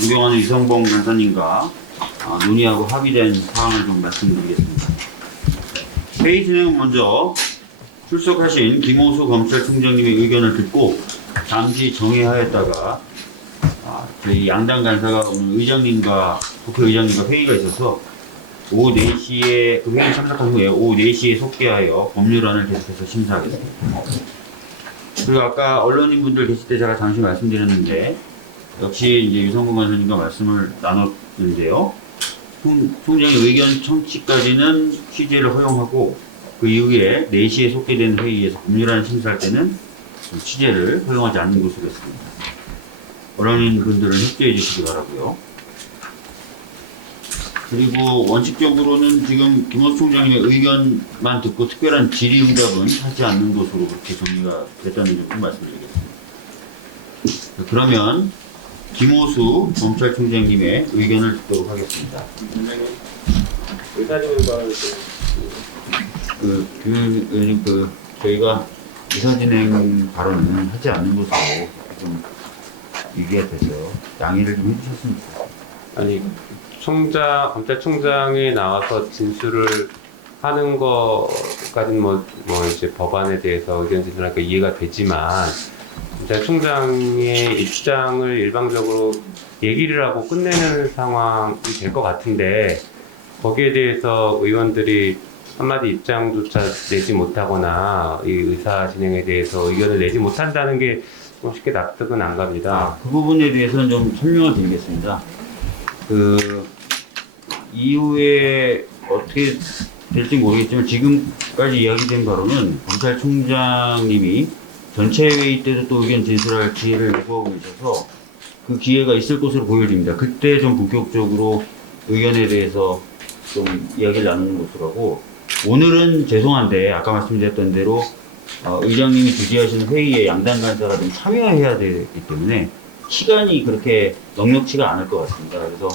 존경하는 이성봉 간사님과 논의하고 합의된 사항을 좀 말씀드리겠습니다. 회의 진행은 먼저 출석하신 김호수 검찰총장님의 의견을 듣고 잠시 정회하였다가 저희 양당 간사가 오늘 의장님과 국회의장님과 회의가 있어서 오후 4시에 그 회의 참석한 후에 오후 4시에 속개하여 법률안을 계속해서 심사하겠습니다. 그리고 아까 언론인분들 계실 때 제가 잠시 말씀드렸는데 역시 이제 유성근 간사님과 말씀을 나눴는데요. 총장의 의견 청취까지는 취재를 허용하고 그 이후에 4시에 속개된 회의에서 법률안 심사할 때는 취재를 허용하지 않는 것으로 했습니다. 언론인분들은 협조해 주시기 바라고요. 그리고 원칙적으로는 지금 김호수 총장님의 의견만 듣고 특별한 질의응답은 하지 않는 것으로 그렇게 정리가 됐다는 점을 말씀드리겠습니다. 그러면 김호수 검찰총장님의 의견을 듣도록 하겠습니다. 저희가 의사진행 발언은 하지 않는 것으로 좀 얘기가 돼서 양해를 좀 해주셨으면 좋겠습니다. 아니, 검찰총장에 나와서 진술을 하는 거까지는 이제 법안에 대해서 의견 진술하니까 이해가 되지만, 검찰총장의 입장을 일방적으로 얘기를 하고 끝내는 상황이 될 것 같은데, 거기에 대해서 의원들이 한마디 입장조차 내지 못하거나 이 의사 진행에 대해서 의견을 내지 못한다는 게 좀 쉽게 납득은 안 갑니다. 그 부분에 대해서는 좀 설명을 드리겠습니다. 이후에 어떻게 될지 모르겠지만 지금까지 이야기된 바로는 검찰총장님이 전체 회의 때도 또 의견 진술할 기회를 요구하고 계셔서 그 기회가 있을 것으로 보여집니다. 그때 좀 본격적으로 의견에 대해서 좀 이야기를 나누는 것으로 하고, 오늘은 죄송한데 아까 말씀드렸던 대로 의장님이 주재하시는 회의에 양당 간사가 좀 참여해야 되기 때문에 시간이 그렇게 넉넉치가 않을 것 같습니다. 그래서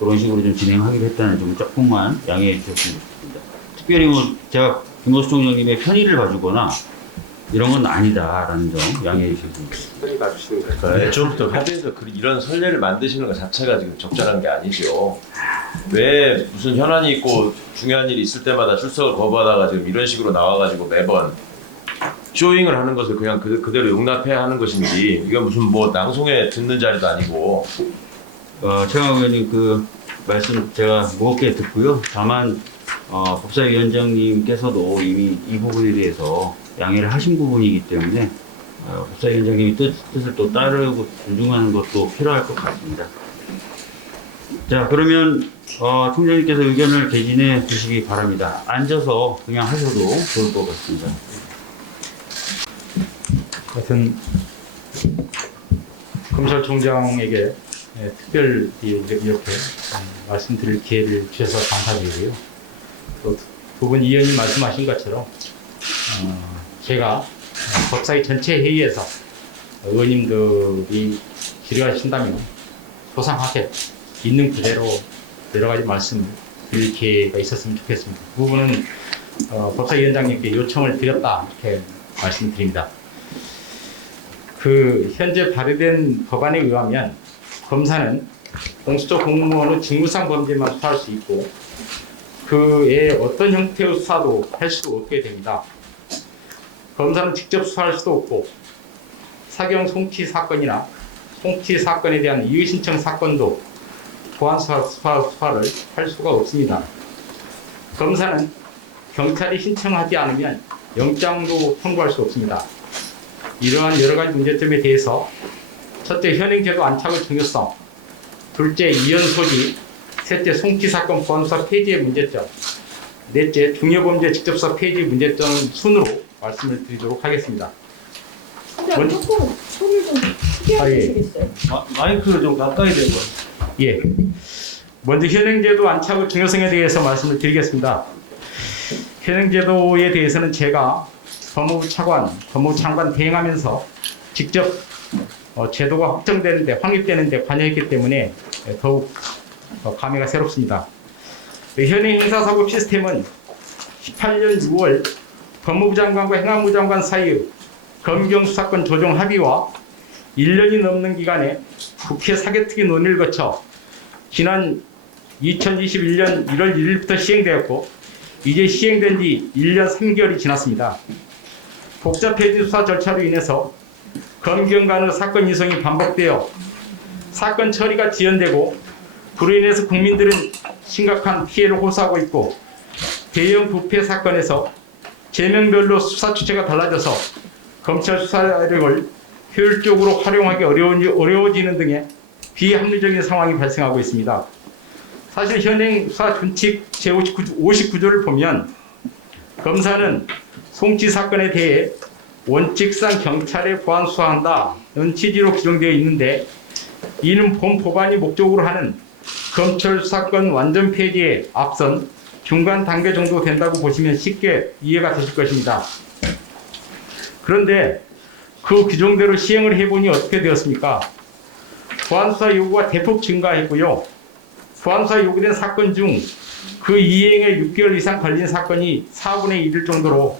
그런 식으로 좀 진행하기로 했다는 점 조금만 양해해 주셨으면 좋겠습니다. 특별히 제가 김호수 총장님의 편의를 봐주거나 이런 건 아니다라는 점 양해해 주셨으면 좋겠습니다. 편의 봐주시면 될까요? 애초부터 합의해서 이런 선례를 만드시는 것 자체가 지금 적절한 게 아니죠. 왜 무슨 현안이 있고 중요한 일이 있을 때마다 출석을 거부하다가 지금 이런 식으로 나와가지고 매번 쇼잉을 하는 것을 그냥 그대로 용납해야 하는 것인지, 이건 무슨 낭송에 듣는 자리도 아니고. 최강 의원님 그 말씀 제가 무겁게 듣고요. 다만 법사위원장님께서도 이미 이 부분에 대해서 양해를 하신 부분이기 때문에 법사위원장님이 뜻을 또 따르고 존중하는 것도 필요할 것 같습니다. 자, 그러면 총장님께서 의견을 개진해 주시기 바랍니다. 앉아서 그냥 하셔도 좋을 것 같습니다. 하여튼 검찰총장에게 특별히 이렇게 말씀드릴 기회를 주셔서 감사드리고요. 또 두 분 의원님 말씀하신 것처럼 제가 법사위 전체 회의에서 의원님들이 질의하신다면 소상하게 있는 그대로 여러 가지 말씀 드릴 기회가 있었으면 좋겠습니다. 그 부분은 법사위원장님께 요청을 드렸다 이렇게 말씀드립니다. 현재 발의된 법안에 의하면 검사는 공수처 공무원의 직무상 범죄만 수사할 수 있고 그 외에 어떤 형태의 수사도 할 수 없게 됩니다. 검사는 직접 수사할 수도 없고 사경 송치 사건이나 송치 사건에 대한 이의 신청 사건도 보안 수사를 할 수가 없습니다. 검사는 경찰이 신청하지 않으면 영장도 청구할 수 없습니다. 이러한 여러 가지 문제점에 대해서 첫째, 현행제도 안착의 중요성, 둘째, 이연 소지, 셋째, 송치 사건 보안수사 폐지의 문제점, 넷째, 중요범죄 직접수사 폐지 문제점 순으로 말씀을 드리도록 하겠습니다. 소리를 좀 크게 해주시겠어요? 마이크 좀 가까이 대고. 예. 먼저 현행제도 안착의 중요성에 대해서 말씀을 드리겠습니다. 현행제도에 대해서는 제가 법무부 차관, 법무부 장관 대행하면서 직접 제도가 확정되는데, 확립되는데 관여했기 때문에 더욱 감회가 새롭습니다. 현행 형사사법 시스템은 18년 6월 법무부 장관과 행안부 장관 사이의 검경 수사권 조정 합의와 1년이 넘는 기간에 국회 사개특위 논의를 거쳐 지난 2021년 1월 1일부터 시행되었고 이제 시행된 지 1년 3개월이 지났습니다. 복잡해진 수사 절차로 인해서 검경 간의 사건 이송이 반복되어 사건 처리가 지연되고 그로 인해서 국민들은 심각한 피해를 호소하고 있고 대형 부패 사건에서 제명별로 수사 주체가 달라져서 검찰 수사력을 효율적으로 활용하기 어려워지는 등의 비합리적인 상황이 발생하고 있습니다. 사실 현행 수사 준칙 제59조를 보면 검사는 송치 사건에 대해 원칙상 경찰에 보안 수사한다는 취지로 규정되어 있는데 이는 본 법안이 목적으로 하는 검찰 수사권 완전 폐지에 앞선 중간 단계 정도 된다고 보시면 쉽게 이해가 되실 것입니다. 그런데 그 규정대로 시행을 해보니 어떻게 되었습니까? 보안수사 요구가 대폭 증가했고요. 보안수사 요구된 사건 중 그 이행에 6개월 이상 걸린 사건이 4분의 1일 정도로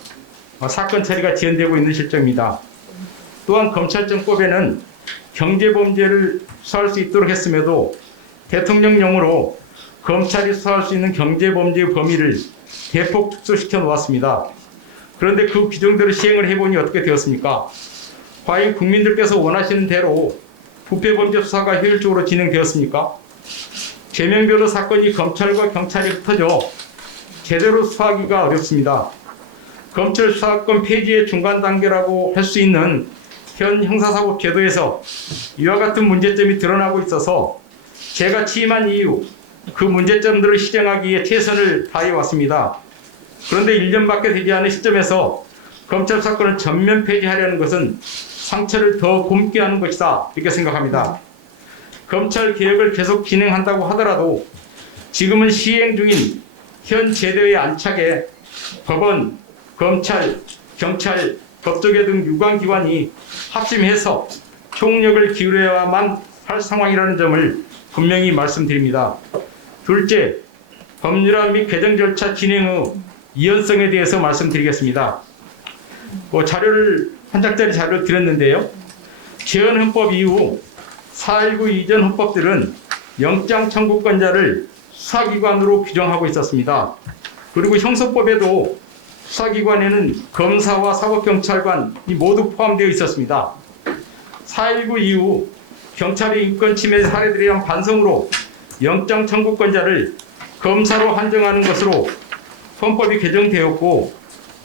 사건 처리가 지연되고 있는 실정입니다. 또한 검찰청법에는 경제범죄를 수사할 수 있도록 했음에도 대통령령으로 검찰이 수사할 수 있는 경제범죄의 범위를 대폭 축소시켜 놓았습니다. 그런데 그 규정대로 시행을 해보니 어떻게 되었습니까? 과연 국민들께서 원하시는 대로 부패범죄 수사가 효율적으로 진행되었습니까? 제명별로 사건이 검찰과 경찰이 흩어져 제대로 수사하기가 어렵습니다. 검찰 수사권 폐지의 중간 단계라고 할 수 있는 현 형사사법 제도에서 이와 같은 문제점이 드러나고 있어서 제가 취임한 이후 그 문제점들을 시정하기 위해 최선을 다해왔습니다. 그런데 1년밖에 되지 않은 시점에서 검찰 사건을 전면 폐지하려는 것은 상처를 더 곪게 하는 것이다 이렇게 생각합니다. 검찰 개혁을 계속 진행한다고 하더라도 지금은 시행 중인 현 제도에 안착해 법원, 검찰, 경찰, 법조계 등 유관기관이 합심해서 총력을 기울여야만 할 상황이라는 점을 분명히 말씀드립니다. 둘째, 법률안 및 개정 절차 진행의 이연성에 대해서 말씀드리겠습니다. 자료를 한 장짜리 자료를 드렸는데요. 재헌헌법 이후 4.19 이전 헌법들은 영장 청구권자를 수사기관으로 규정하고 있었습니다. 그리고 형사법에도 수사기관에는 검사와 사법경찰관이 모두 포함되어 있었습니다. 4.19 이후 경찰의 인권 침해 사례들에 대한 반성으로 영장 청구권자를 검사로 한정하는 것으로 헌법이 개정되었고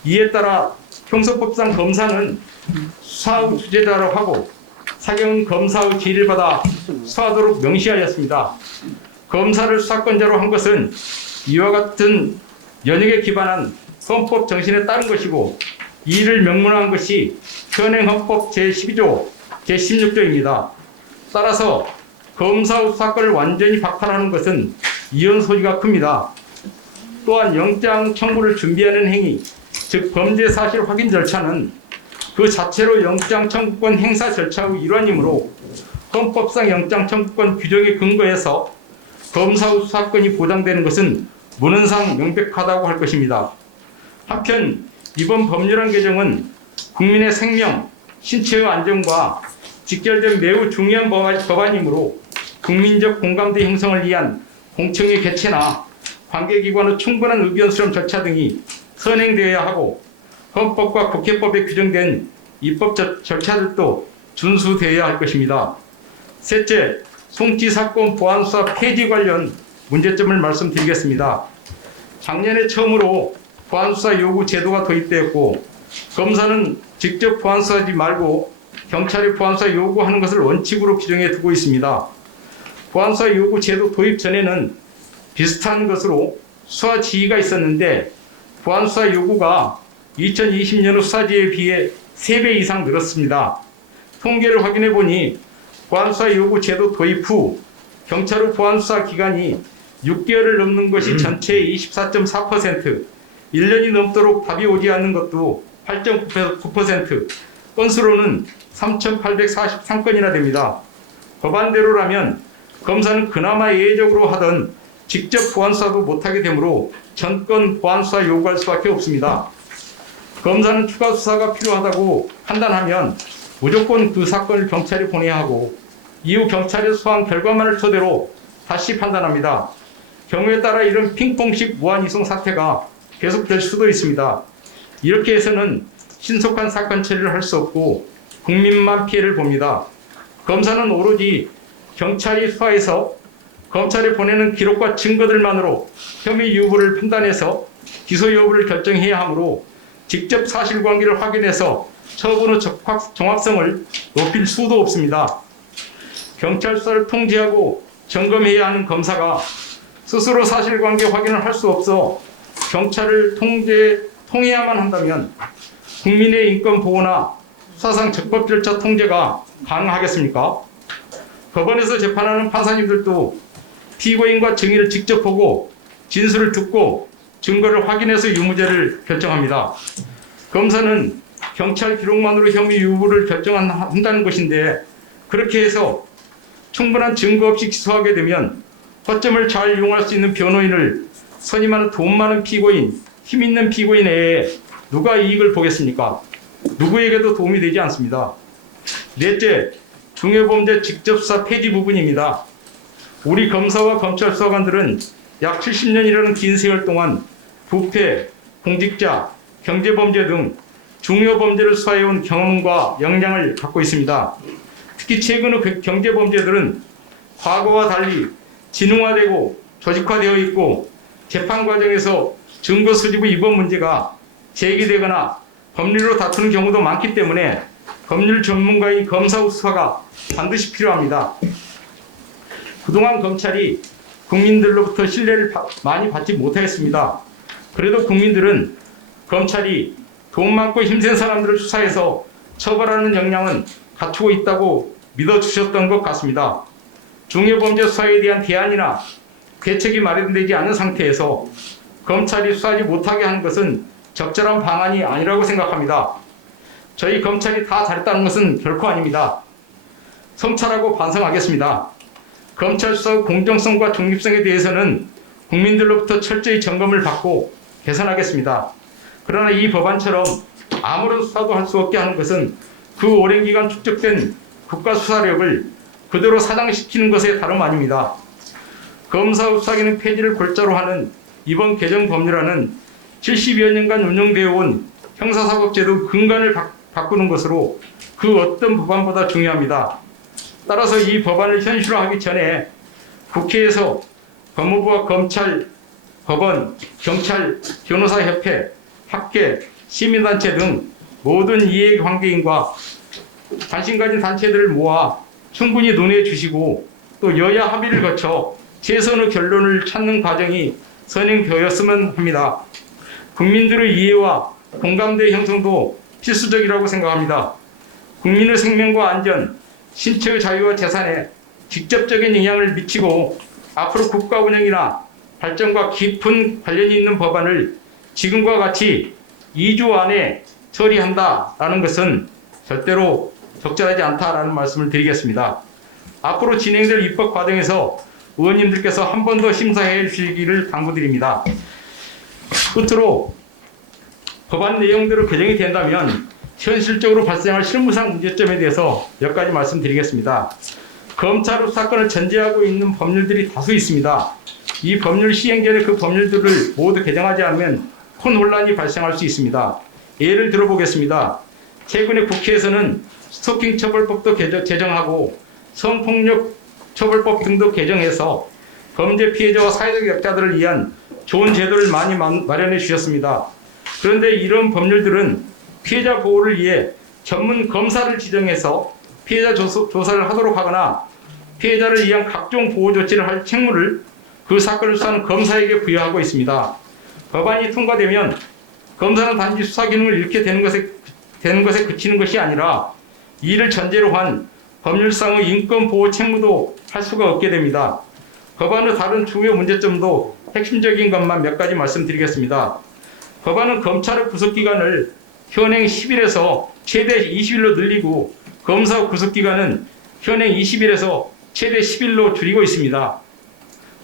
이에 따라 형사법상 검사는 수사의 주재자라고 하고 사경은 검사의 지휘를 받아 수사하도록 명시하였습니다. 검사를 수사권자로 한 것은 이와 같은 연역에 기반한 헌법 정신에 따른 것이고 이를 명문화한 것이 현행 헌법 제12조, 제16조입니다. 따라서 검사의 수사권을 완전히 박탈하는 것은 이혼 소지가 큽니다. 또한 영장 청구를 준비하는 행위, 즉 범죄 사실 확인 절차는 그 자체로 영장 청구권 행사 절차의 일환이므로 헌법상 영장 청구권 규정에 근거해서 검사의 수사권이 보장되는 것은 문헌상 명백하다고 할 것입니다. 한편 이번 법률안 개정은 국민의 생명, 신체의 안전과 직결된 매우 중요한 법안이므로 국민적 공감대 형성을 위한 공청회 개최나 관계기관의 충분한 의견 수렴 절차 등이 선행되어야 하고 헌법과 국회법에 규정된 입법 절차들도 준수되어야 할 것입니다. 셋째, 송치 사건 보안수사 폐지 관련 문제점을 말씀드리겠습니다. 작년에 처음으로 보안수사 요구 제도가 도입되었고 검사는 직접 보안수사하지 말고 경찰이 보안수사 요구하는 것을 원칙으로 규정해 두고 있습니다. 보안수사 요구 제도 도입 전에는 비슷한 것으로 수사 지휘가 있었는데 보안수사 요구가 2020년의 수사지에 비해 3배 이상 늘었습니다. 통계를 확인해 보니 보안수사 요구 제도 도입 후 경찰의 보안수사 기간이 6개월을 넘는 것이 전체의 24.4%, 1년이 넘도록 답이 오지 않는 것도 8.9%, 건수로는 3,843건이나 됩니다. 법안대로라면 검사는 그나마 예외적으로 하던 직접 보안수사도 못하게 되므로 전권 보안수사 요구할 수밖에 없습니다. 검사는 추가 수사가 필요하다고 판단하면 무조건 그 사건을 경찰에 보내야 하고 이후 경찰이 수사한 결과만을 토대로 다시 판단합니다. 경우에 따라 이런 핑퐁식 무한이송 사태가 계속될 수도 있습니다. 이렇게 해서는 신속한 사건 처리를 할 수 없고 국민만 피해를 봅니다. 검사는 오로지 경찰이 수사해서 검찰에 보내는 기록과 증거들만으로 혐의 유무를 판단해서 기소 여부를 결정해야 하므로 직접 사실관계를 확인해서 처분의 정확성을 높일 수도 없습니다. 경찰 수사를 통제하고 점검해야 하는 검사가 스스로 사실관계 확인을 할 수 없어 경찰을 통해야만 한다면 국민의 인권 보호나 수사상 적법 절차 통제가 가능하겠습니까? 법원에서 재판하는 판사님들도 피고인과 증인을 직접 보고 진술을 듣고 증거를 확인해서 유무죄를 결정합니다. 검사는 경찰 기록만으로 혐의 유무를 결정한다는 것인데 그렇게 해서 충분한 증거 없이 기소하게 되면 허점을 잘 이용할 수 있는 변호인을 선임하는 돈 많은 피고인, 힘 있는 피고인 외에 누가 이익을 보겠습니까? 누구에게도 도움이 되지 않습니다. 넷째, 중요범죄 직접수사 폐지 부분입니다. 우리 검사와 검찰 수사관들은 약 70년이라는 긴 세월 동안 부패, 공직자, 경제범죄 등 중요범죄를 수사해온 경험과 역량을 갖고 있습니다. 특히 최근의 경제범죄들은 과거와 달리 진흥화되고 조직화되어 있고 재판 과정에서 증거 수집의 위법 문제가 제기되거나 법률로 다투는 경우도 많기 때문에 법률 전문가인 검사 수사가 반드시 필요합니다. 그동안 검찰이 국민들로부터 신뢰를 많이 받지 못하였습니다. 그래도 국민들은 검찰이 돈 많고 힘센 사람들을 수사해서 처벌하는 역량은 갖추고 있다고 믿어주셨던 것 같습니다. 중요범죄 수사에 대한 대안이나 대책이 마련되지 않은 상태에서 검찰이 수사하지 못하게 하는 것은 적절한 방안이 아니라고 생각합니다. 저희 검찰이 다 잘했다는 것은 결코 아닙니다. 성찰하고 반성하겠습니다. 검찰 수사의 공정성과 중립성에 대해서는 국민들로부터 철저히 점검을 받고 개선하겠습니다. 그러나 이 법안처럼 아무런 수사도 할 수 없게 하는 것은 그 오랜 기간 축적된 국가 수사력을 그대로 사장시키는 것에 다름 아닙니다. 검사 수사기능 폐지를 골자로 하는 이번 개정 법률안은 70여 년간 운영되어 온 형사사법제도 근간을 바꾸는 것으로 그 어떤 법안보다 중요합니다. 따라서 이 법안을 현실화하기 전에 국회에서 법무부와 검찰, 법원, 경찰, 변호사협회, 학계, 시민단체 등 모든 이해관계인과 관심 가진 단체들을 모아 충분히 논의해 주시고 또 여야 합의를 거쳐 최선의 결론을 찾는 과정이 선행되었으면 합니다. 국민들의 이해와 공감대 형성도 필수적이라고 생각합니다. 국민의 생명과 안전, 신체의 자유와 재산에 직접적인 영향을 미치고 앞으로 국가 운영이나 발전과 깊은 관련이 있는 법안을 지금과 같이 2주 안에 처리한다라는 것은 절대로 적절하지 않다라는 말씀을 드리겠습니다. 앞으로 진행될 입법 과정에서 의원님들께서 한 번 더 심사해 주시기를 당부드립니다. 끝으로 법안 내용대로 개정이 된다면 현실적으로 발생할 실무상 문제점에 대해서 몇 가지 말씀드리겠습니다. 검찰 사건을 전제하고 있는 법률들이 다수 있습니다. 이 법률 시행 전에 그 법률들을 모두 개정하지 않으면 큰 혼란이 발생할 수 있습니다. 예를 들어보겠습니다. 최근에 국회에서는 스토킹 처벌법도 제정하고 성폭력 처벌법 등도 개정해서 범죄 피해자와 사회적 약자들을 위한 좋은 제도를 많이 마련해 주셨습니다. 그런데 이런 법률들은 피해자 보호를 위해 전문 검사를 지정해서 피해자 조사를 하도록 하거나 피해자를 위한 각종 보호 조치를 할 책무를 그 사건을 수사하는 검사에게 부여하고 있습니다. 법안이 통과되면 검사는 단지 수사 기능을 잃게 되는 것에 그치는 것이 아니라 이를 전제로 한 법률상의 인권 보호 책무도 할 수가 없게 됩니다. 법안의 다른 중요 문제점도 핵심적인 것만 몇 가지 말씀드리겠습니다. 법안은 검찰의 구속기간을 현행 10일에서 최대 20일로 늘리고 검사 구속기간은 현행 20일에서 최대 10일로 줄이고 있습니다.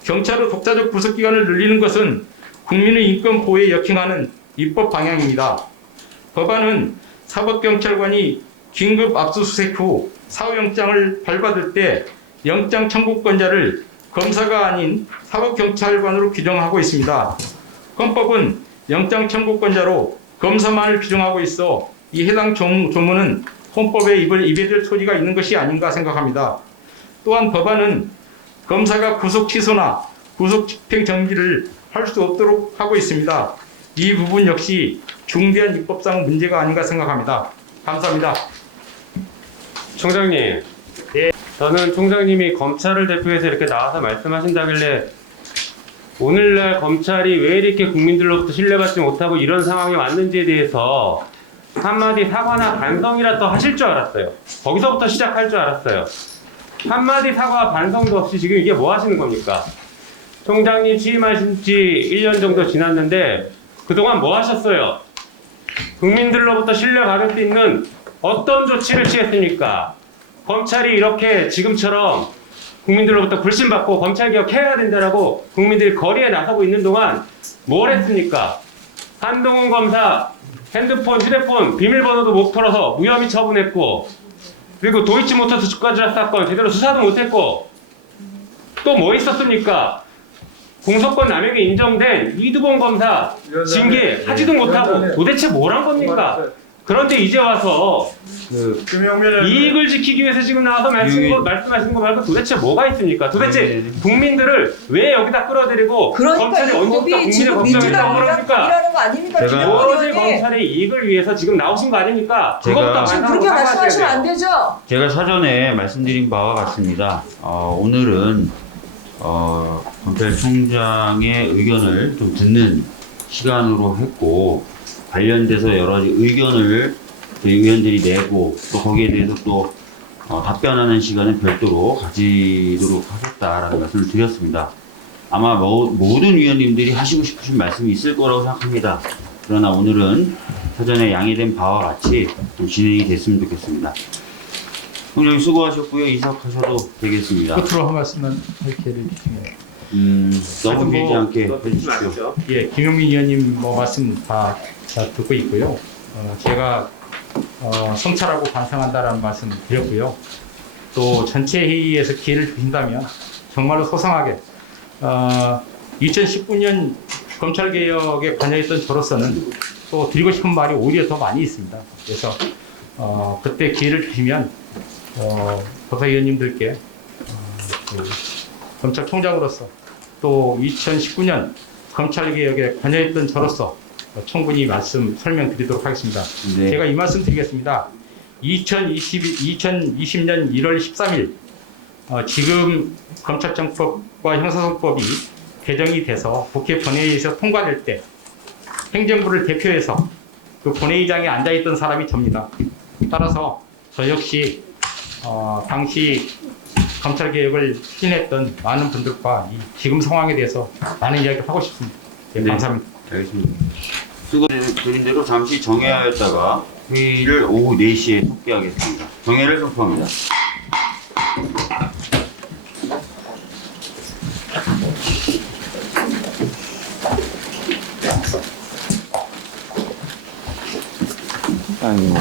경찰의 독자적 구속기간을 늘리는 것은 국민의 인권 보호에 역행하는 입법 방향입니다. 법안은 사법경찰관이 긴급 압수수색 후 사후영장을 발받을 때 영장 청구권자를 검사가 아닌 사법경찰관으로 규정하고 있습니다. 헌법은 영장 청구권자로 검사만을 규정하고 있어 이 해당 조문은 헌법에 입에될 소지가 있는 것이 아닌가 생각합니다. 또한 법안은 검사가 구속 취소나 구속 집행 정지를 할 수 없도록 하고 있습니다. 이 부분 역시 중대한 입법상 문제가 아닌가 생각합니다. 감사합니다. 총장님, 저는 총장님이 검찰을 대표해서 이렇게 나와서 말씀하신다길래 오늘날 검찰이 왜 이렇게 국민들로부터 신뢰받지 못하고 이런 상황이 왔는지에 대해서 한마디 사과나 반성이라도 하실 줄 알았어요. 거기서부터 시작할 줄 알았어요. 한마디 사과 반성도 없이 지금 이게 뭐 하시는 겁니까? 총장님 취임하신 지 1년 정도 지났는데 그동안 뭐 하셨어요? 국민들로부터 신뢰받을 수 있는 어떤 조치를 취했습니까? 검찰이 이렇게 지금처럼 국민들로부터 불신받고 검찰개혁 해야 된다라고 국민들이 거리에 나서고 있는 동안 뭘 했습니까? 한동훈 검사 핸드폰, 휴대폰 비밀번호도 못 털어서 무혐의 처분했고, 그리고 도이치모터스 주가 조작 사건 제대로 수사도 못했고, 또 뭐 있었습니까? 공소권 남용이 인정된 이두봉 검사 징계 하지도 못하고 도대체 뭘 한 겁니까? 그런데 이제 와서 이익을 지키기 위해서 지금 나와서 말씀하시는 거 말고 도대체 뭐가 있습니까? 도대체 국민들을 왜 여기다 끌어들이고 그러니까 검찰이 이 언제부터 법이 국민의 지금 걱정을 민주당 했다고 그럽니까? 일하는 거 아닙니까? 제가- 김영호 오로지 의원님. 검찰의 이익을 위해서 지금 나오신 거 아닙니까? 제가- 그것부터 지금 반성하고 그렇게 사과하셔야 말씀하시면 돼요. 안 되죠. 제가 사전에 말씀드린 바와 같습니다. 오늘은 검찰총장의 의견을 좀 듣는 시간으로 했고, 관련돼서 여러 가지 의견을 저희 의원들이 내고 또 거기에 대해서 또 답변하는 시간은 별도로 가지도록 하겠다라는 말씀을 드렸습니다. 아마 모든 위원님들이 하시고 싶으신 말씀이 있을 거라고 생각합니다. 그러나 오늘은 사전에 양해된 바와 같이 좀 진행이 됐으면 좋겠습니다. 총장님 수고하셨고요. 이석하셔도 되겠습니다. 끝으로 한 말씀만 기회를 주시면. 너무 길지 않게 더 듣지 해주십시오. 마시죠. 예, 김용민 의원님 말씀 다 듣고 있고요. 제가 성찰하고 반성한다라는 말씀 드렸고요. 또 전체 회의에서 기회를 주신다면 정말로 소상하게 2019년 검찰개혁에 관여했던 저로서는 또 드리고 싶은 말이 오히려 더 많이 있습니다. 그래서 그때 기회를 주시면 법사위원님들께 검찰총장으로서 또 2019년 검찰개혁에 관여했던 저로서 충분히 설명드리도록 하겠습니다. 네. 제가 이 말씀 드리겠습니다. 2020년 1월 13일 지금 검찰청법과 형사소송법이 개정이 돼서 국회 본회의에서 통과될 때 행정부를 대표해서 그 본회의장에 앉아있던 사람이 접니다. 따라서 저 역시 당시 검찰개혁을 추진했던 많은 분들과 지금 상황에 대해서 많은 이야기를 하고 싶습니다. 네, 네. 감사합니다. 알겠습니다. 수고드린 대로 잠시 정회하였다가 회의를 오후 4시에 속개하겠습니다. 정회를 선포합니다. 아이고.